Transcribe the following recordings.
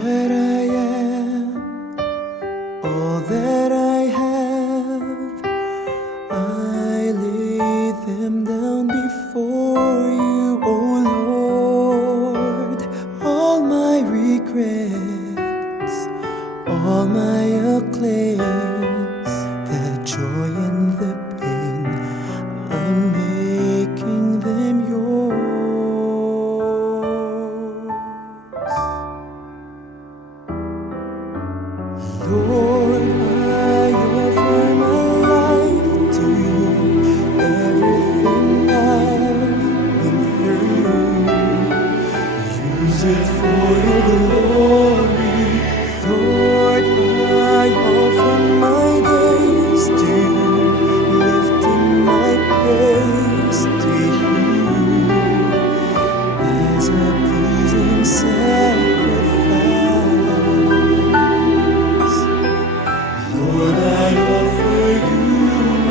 that I am, all that I have, I lay them down before you, O Lord. All my regrets, all my acclaims, the joy and the pain, I'm making them yours. Lord, I offer my life to you, everything I've been through. Use it for your glory. Lord, I offer my days to you, lifting my praise to you as a pleasing sacrifice. Lord, I offer you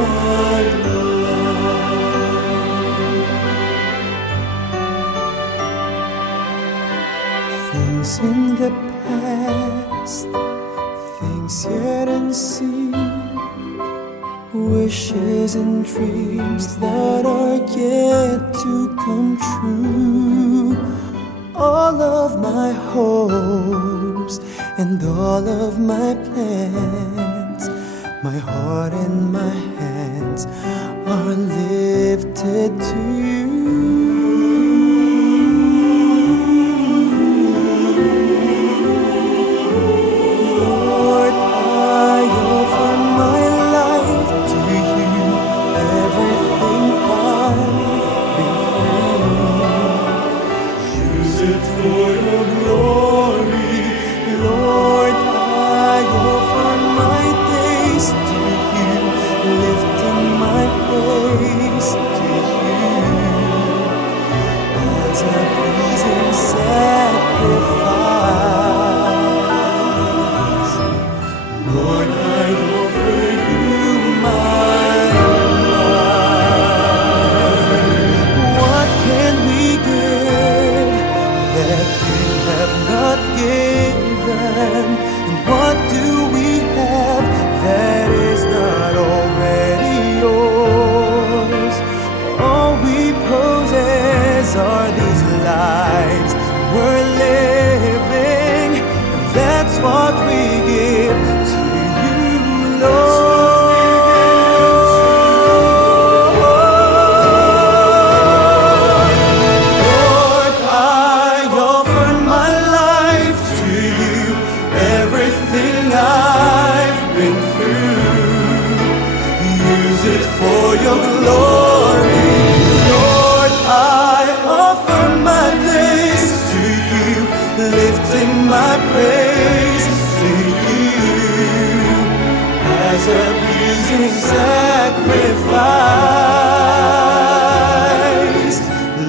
my love. Things in the past, things yet unseen, wishes and dreams that are yet to come true. All of my hopes and all of my plans, my heart and my hands are lifted to you. Lord, I offer my life to you, everything I've been through. Use it for your glory. Lord, I offer my days to you, lifting my praise to you as a pleasing sacrifice. Lord, I offer you my life. What can we give that you have not given? And what do we have that is not already yours? All we possess are these lives we're living. That's what we give to you, Lord. Lord, I offer my life to you, everything I've been through. Use it for your glory. Lord, I offer my days to you, lifting my praise to you as a pleasing sacrifice.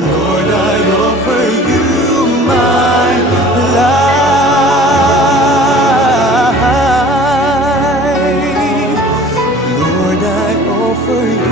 Lord, I offer you my life. Lord, I offer you